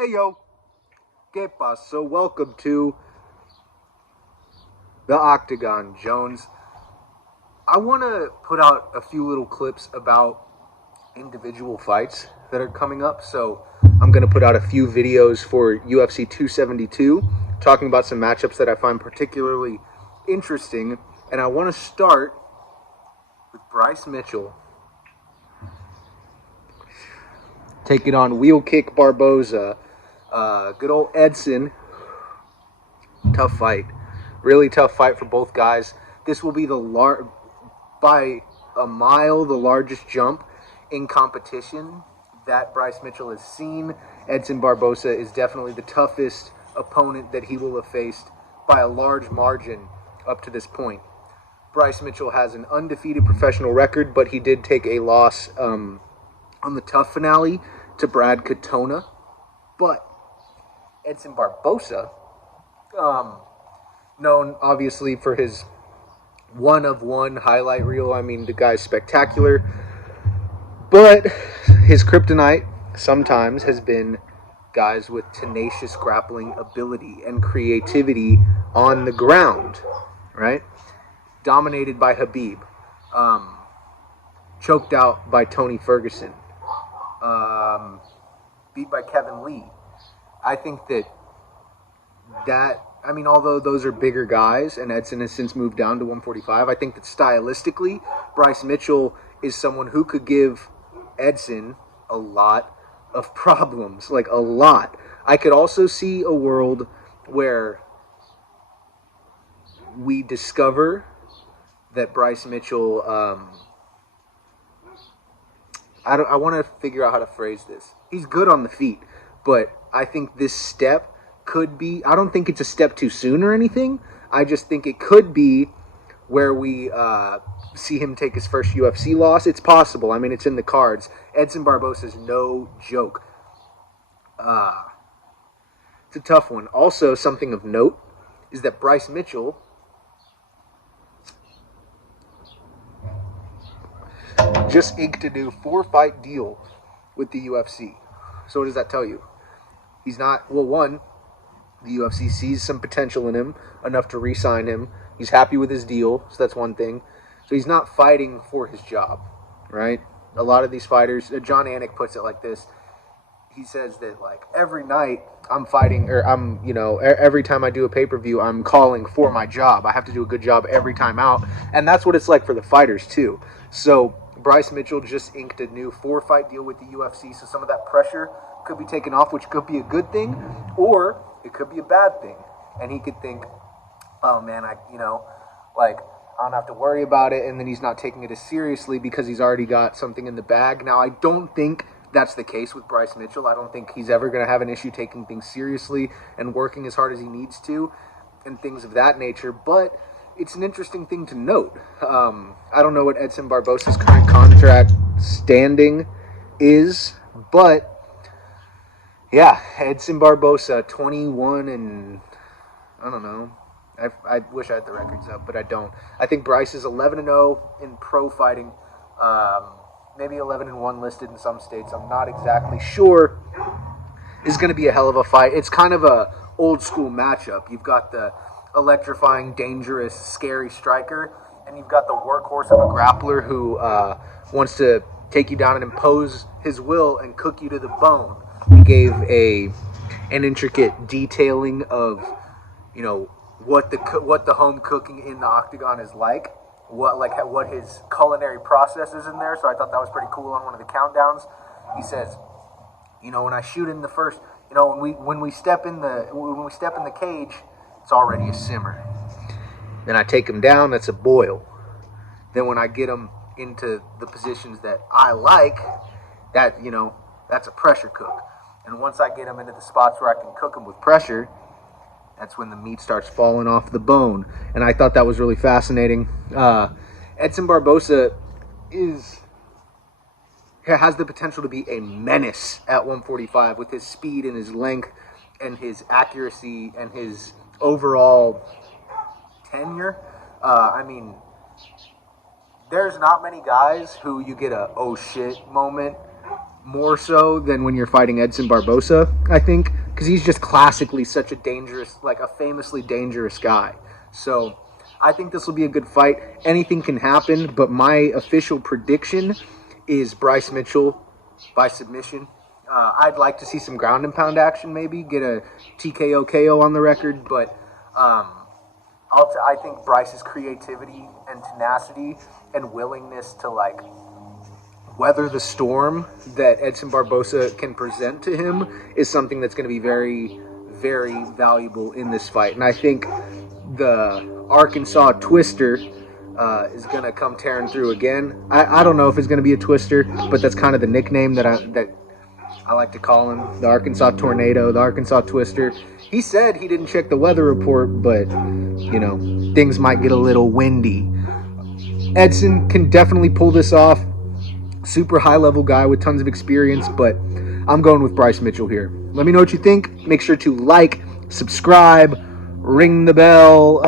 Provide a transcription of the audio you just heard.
Hey yo, ¿qué pasó? Welcome to the Octagon, Jones. I want to put out a few little clips about individual fights that are coming up. So I'm going to put out a few videos for UFC 272, talking about some matchups that I find particularly interesting. And I want to start with Bryce Mitchell taking on Wheel Kick Barboza. Good old Edson. Tough fight. Really tough fight for both guys. This will be by a mile the largest jump in competition that Bryce Mitchell has seen. Edson Barboza is definitely the toughest opponent that he will have faced by a large margin up to this point. Bryce Mitchell has an undefeated professional record, but he did take a loss on the tough finale to Brad Katona. But Edson Barboza, known obviously for his one-of-one highlight reel. I mean, the guy's spectacular. But his kryptonite sometimes has been guys with tenacious grappling ability and creativity on the ground, right? Dominated by Habib. Choked out by Tony Ferguson. Beat by Kevin Lee. I think although those are bigger guys, and Edson has since moved down to 145, I think that stylistically, Bryce Mitchell is someone who could give Edson a lot of problems, like a lot. I could also see a world where we discover that Bryce Mitchell, I want to figure out how to phrase this. He's good on the feet, but I think this step could be, I don't think it's a step too soon or anything. I just think it could be where we see him take his first UFC loss. It's possible. I mean, it's in the cards. Edson Barboza is no joke. It's a tough one. Also, something of note is that Bryce Mitchell just inked a new 4-fight deal with the UFC. So what does that tell you? He's not, well, one, the UFC sees some potential in him, enough to re-sign him. He's happy with his deal, so that's one thing. So he's not fighting for his job, right? A lot of these fighters, John Anik puts it like this. He says that, like, every night I'm fighting, or every time I do a pay-per-view, I'm calling for my job. I have to do a good job every time out. And that's what it's like for the fighters, too. So Bryce Mitchell just inked a new 4-fight deal with the UFC, so some of that pressure could be taken off, which could be a good thing, or it could be a bad thing. And he could think, oh man, I don't have to worry about it, and then he's not taking it as seriously because he's already got something in the bag. Now, I don't think that's the case with Bryce Mitchell. I don't think he's ever going to have an issue taking things seriously and working as hard as he needs to and things of that nature, but it's an interesting thing to note. I don't know what Edson Barboza's current contract standing is, but yeah, Edson Barboza, 21 and I don't know. I wish I had the records up, but I don't. I think Bryce is 11-0 in pro fighting, maybe 11-1 listed in some states. I'm not exactly sure. It's going to be a hell of a fight. It's kind of a old school matchup. You've got the electrifying, dangerous, scary striker, and you've got the workhorse of a grappler who wants to take you down and impose his will and cook you to the bone. He gave an intricate detailing of, what the home cooking in the Octagon is like, what his culinary process is in there. So I thought that was pretty cool on one of the countdowns. He says, when I shoot in the first, when we step in the cage, it's already a simmer. Then I take him down, that's a boil. Then when I get him into the positions that I like, that's a pressure cook. And once I get him into the spots where I can cook him with pressure, that's when the meat starts falling off the bone. And I thought that was really fascinating. Edson Barboza has the potential to be a menace at 145 with his speed and his length and his accuracy and his overall tenure. There's not many guys who you get a oh shit moment more so than when you're fighting Edson Barboza, I think, because he's just classically such a dangerous, like a famously dangerous guy. So I think this will be a good fight. Anything can happen, but my official prediction is Bryce Mitchell by submission. I'd like to see some ground and pound action, maybe get a TKO KO on the record, but I think Bryce's creativity and tenacity and willingness to like weather the storm that Edson Barboza can present to him is something that's going to be very, very valuable in this fight. And I think the Arkansas Twister is going to come tearing through again. I don't know if it's going to be a twister, but that's kind of the nickname that I like to call him, the Arkansas Tornado, the Arkansas Twister. He said he didn't check the weather report, but, you know, things might get a little windy. Edson can definitely pull this off. Super high-level guy with tons of experience, but I'm going with Bryce Mitchell here. Let me know what you think. Make sure to like, subscribe, ring the bell,